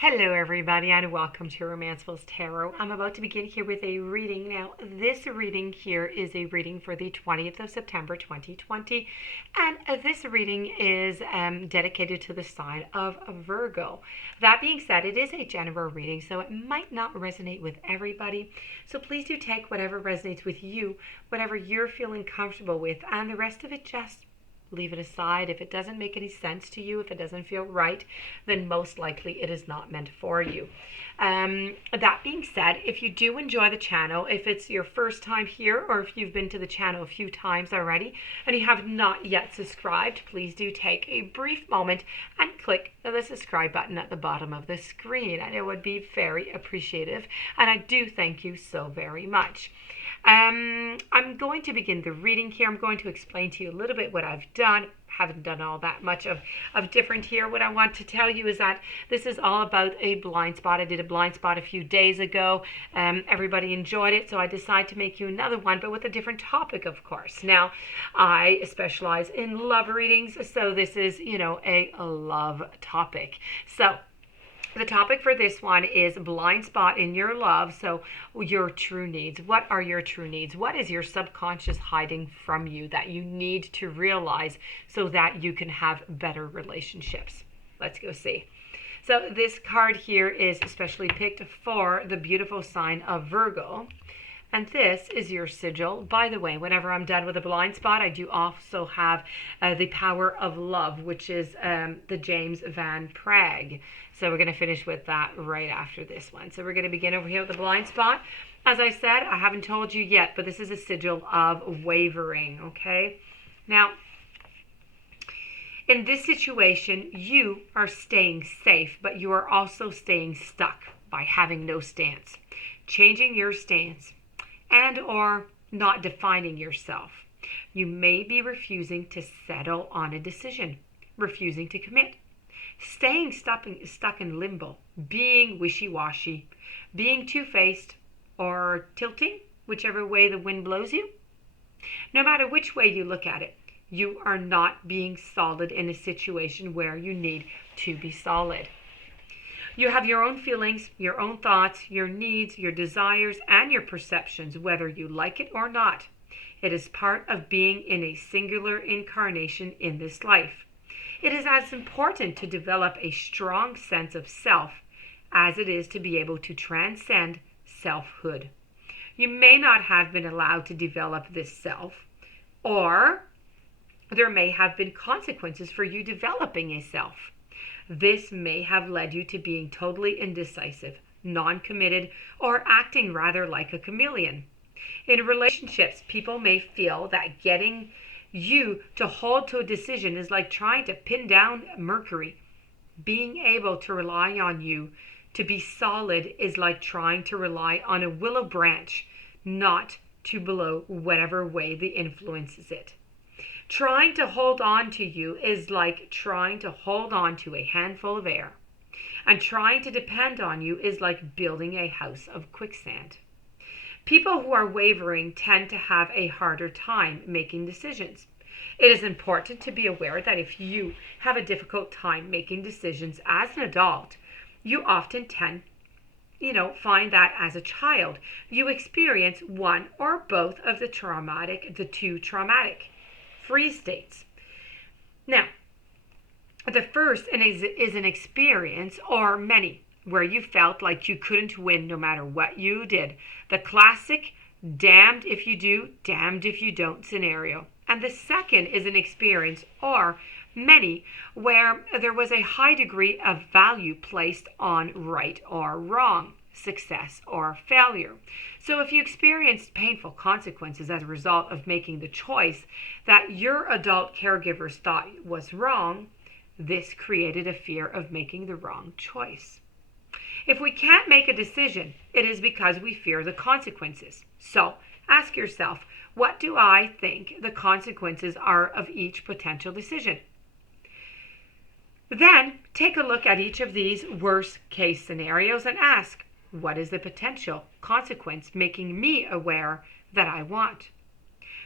Hello everybody and welcome to Romancefull's Tarot. I'm about to begin here with a reading. Now, this reading here is a reading for the 20th of September 2020, and this reading is dedicated to the sign of Virgo. That being said, it is a general reading, so it might not resonate with everybody. So please do take whatever resonates with you, whatever you're feeling comfortable with, and the rest of it just leave it aside. If it doesn't make any sense to you, if it doesn't feel right, then most likely it is not meant for you. That being said, if you do enjoy the channel, if it's your first time here or if you've been to the channel a few times already and you have not yet subscribed, please do take a brief moment and click the subscribe button at the bottom of the screen, and it would be very appreciative, and I do thank you so very much. I'm going to begin the reading here. I'm going to explain to you a little bit what I've done. Haven't done all that much of different here. What I want to tell you is that this is all about a blind spot. I did a blind spot a few days ago. Everybody enjoyed it, so I decided to make you another one, but with a different topic, of course. Now, I specialize in love readings, so this is, a love topic. So the topic for this one is blind spot in your love. So your true needs. What are your true needs? What is your subconscious hiding from you that you need to realize so that you can have better relationships? Let's go see. So this card here is especially picked for the beautiful sign of Virgo. And this is your sigil. By the way, whenever I'm done with a blind spot, I do also have the power of love, which is the James Van Praagh. So we're going to finish with that right after this one. So we're going to begin over here with the blind spot. As I said, I haven't told you yet, but this is a sigil of wavering, okay? Now, in this situation, you are staying safe, but you are also staying stuck by having no stance. Changing your stance and or not defining yourself. You may be refusing to settle on a decision, refusing to commit, staying stuck in limbo, being wishy-washy, being two-faced, or tilting, whichever way the wind blows you. No matter which way you look at it, you are not being solid in a situation where you need to be solid. You have your own feelings, your own thoughts, your needs, your desires, and your perceptions, whether you like it or not. It is part of being in a singular incarnation in this life. It is as important to develop a strong sense of self as it is to be able to transcend selfhood. You may not have been allowed to develop this self, or there may have been consequences for you developing a self. This may have led you to being totally indecisive, non-committed, or acting rather like a chameleon. In relationships, people may feel that getting you to hold to a decision is like trying to pin down Mercury. Being able to rely on you to be solid is like trying to rely on a willow branch, not to blow whatever way the influences it. Trying to hold on to you is like trying to hold on to a handful of air. And trying to depend on you is like building a house of quicksand. People who are wavering tend to have a harder time making decisions. It is important to be aware that if you have a difficult time making decisions as an adult, you often find that as a child, you experience one or both of the two traumatic freeze states. Now, the first is an experience, or many, where you felt like you couldn't win no matter what you did. The classic damned if you do, damned if you don't scenario. And the second is an experience, or many, where there was a high degree of value placed on right or wrong, success or failure. So if you experienced painful consequences as a result of making the choice that your adult caregivers thought was wrong, this created a fear of making the wrong choice. If we can't make a decision, it is because we fear the consequences. So ask yourself, what do I think the consequences are of each potential decision? Then take a look at each of these worst case scenarios and ask, what is the potential consequence making me aware that I want?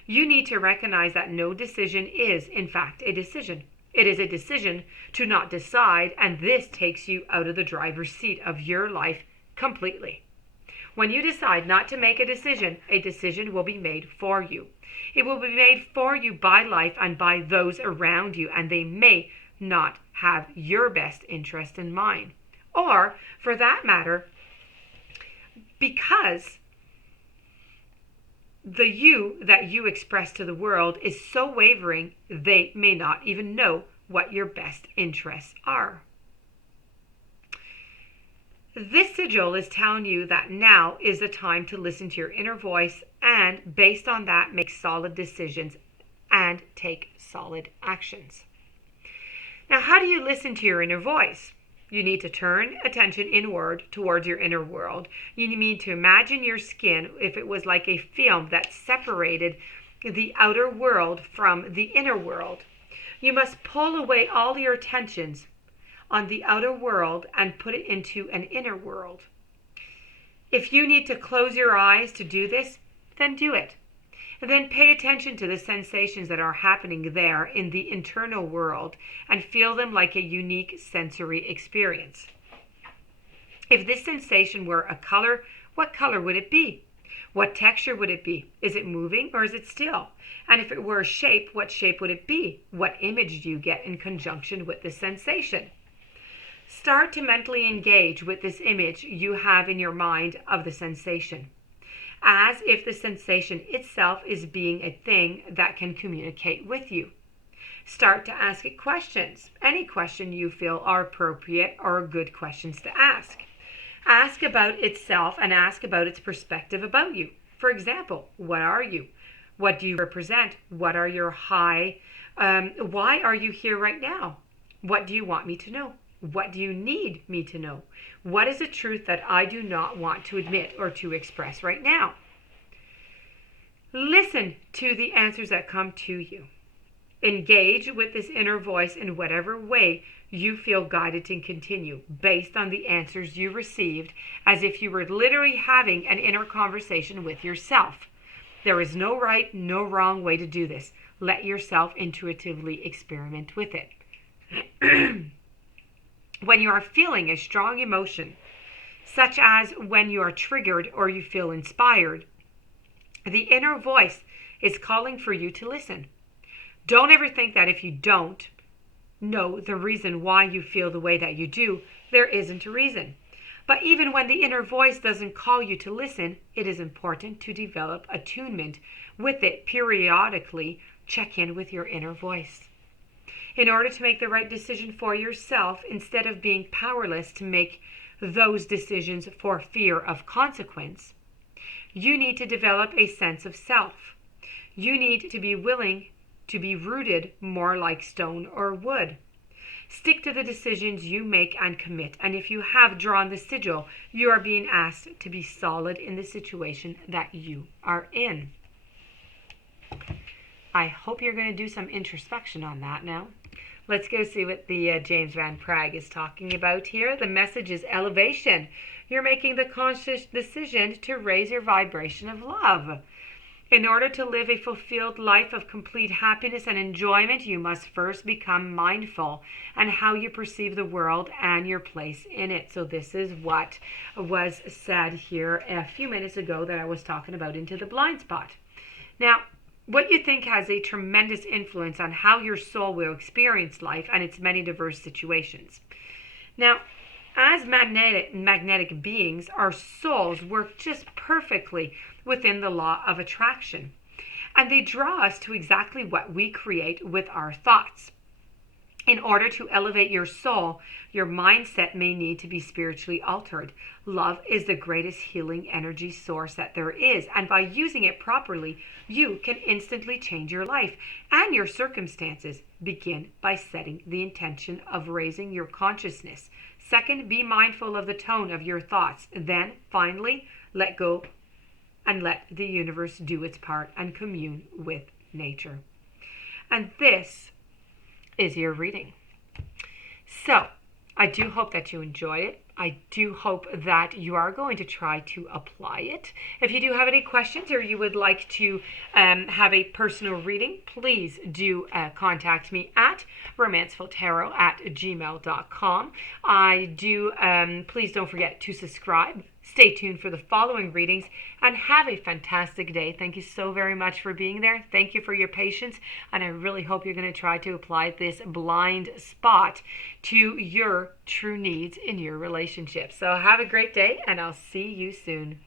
You need to recognize that no decision is, in fact, a decision. It is a decision to not decide, and this takes you out of the driver's seat of your life completely. When you decide not to make a decision will be made for you. It will be made for you by life and by those around you, and they may not have your best interest in mind. Or, for that matter, because the you that you express to the world is so wavering, they may not even know what your best interests are. This sigil is telling you that now is the time to listen to your inner voice and, based on that, make solid decisions and take solid actions. Now, how do you listen to your inner voice? You need to turn attention inward towards your inner world. You need to imagine your skin if it was like a film that separated the outer world from the inner world. You must pull away all your attentions on the outer world and put it into an inner world. If you need to close your eyes to do this, then do it. And then pay attention to the sensations that are happening there in the internal world and feel them like a unique sensory experience. If this sensation were a color, what color would it be? What texture would it be? Is it moving or is it still? And if it were a shape, what shape would it be? What image do you get in conjunction with the sensation? Start to mentally engage with this image you have in your mind of the sensation, as if the sensation itself is being a thing that can communicate with you. Start to ask it questions, any question you feel are appropriate or good questions to ask. Ask about itself and ask about its perspective about you. For example, what are you? What do you represent? What are your why are you here right now? What do you want me to know? What do you need me to know? What is a truth that I do not want to admit or to express right now? Listen to the answers that come to you. Engage with this inner voice in whatever way you feel guided to continue, based on the answers you received, as if you were literally having an inner conversation with yourself. There is no right, no wrong way to do this. Let yourself intuitively experiment with it. When you are feeling a strong emotion, such as when you are triggered or you feel inspired, the inner voice is calling for you to listen. Don't ever think that if you don't know the reason why you feel the way that you do, there isn't a reason. But even when the inner voice doesn't call you to listen, it is important to develop attunement with it periodically. Check in with your inner voice. In order to make the right decision for yourself, instead of being powerless to make those decisions for fear of consequence, you need to develop a sense of self. You need to be willing to be rooted more like stone or wood. Stick to the decisions you make and commit. And if you have drawn the sigil, you are being asked to be solid in the situation that you are in. I hope you're going to do some introspection on that now. Let's go see what the James Van Praagh is talking about here. The message is elevation. You're making the conscious decision to raise your vibration of love. In order to live a fulfilled life of complete happiness and enjoyment, you must first become mindful and how you perceive the world and your place in it. So this is what was said here a few minutes ago that I was talking about into the blind spot. Now, what you think has a tremendous influence on how your soul will experience life and its many diverse situations. Now, as magnetic beings, our souls work just perfectly within the law of attraction, and they draw us to exactly what we create with our thoughts. In order to elevate your soul, your mindset may need to be spiritually altered. Love is the greatest healing energy source that there is, and by using it properly, you can instantly change your life and your circumstances. Begin by setting the intention of raising your consciousness. Second, be mindful of the tone of your thoughts. Then, finally, let go and let the universe do its part and commune with nature. And this is your reading. So, I do hope that you enjoyed it. I do hope that you are going to try to apply it. If you do have any questions or you would like to have a personal reading, please do contact me at romancefulltarot@gmail.com. Please don't forget to subscribe. Stay tuned for the following readings and have a fantastic day. Thank you so very much for being there. Thank you for your patience. And I really hope you're going to try to apply this blind spot to your true needs in your relationship. So have a great day and I'll see you soon.